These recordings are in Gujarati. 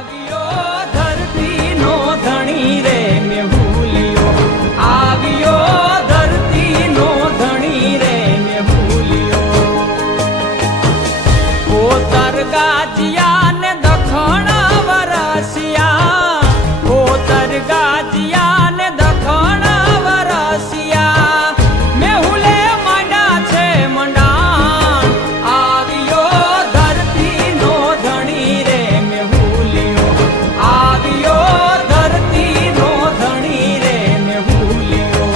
આવ્યો ધરતીનો ધણી રે મેહુલિયો, આવ્યો ધરતીનો ધણી રે મેહુલિયો. કોતર ગાજિયા ને દખણ વરસિયા, કોતર ગાજિયા ને દખણ વરસિયા, મેહુલે માંડા છે મંડાણ. આવ્યો ધરતીનો ધણી રે મેહુલિયો, આવ્યો ધરતીનો ધણી રે મેહુલિયો.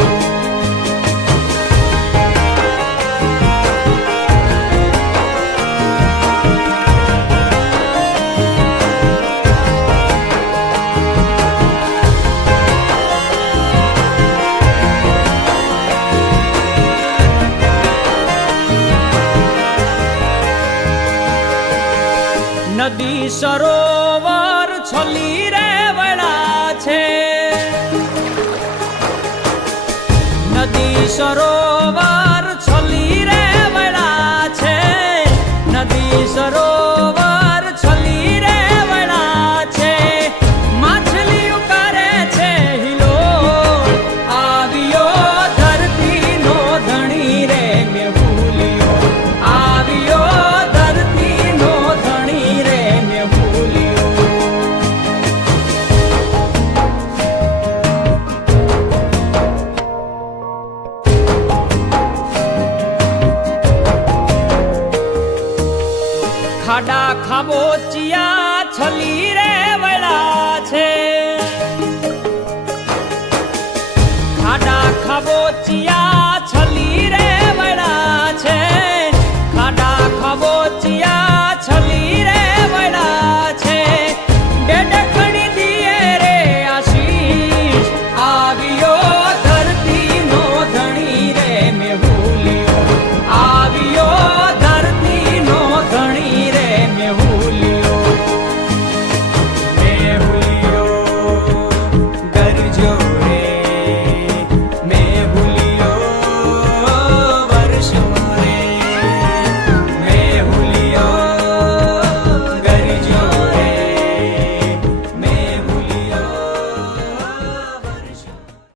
નદી સરોવર છલી રે વળા છે, નદી સરોવર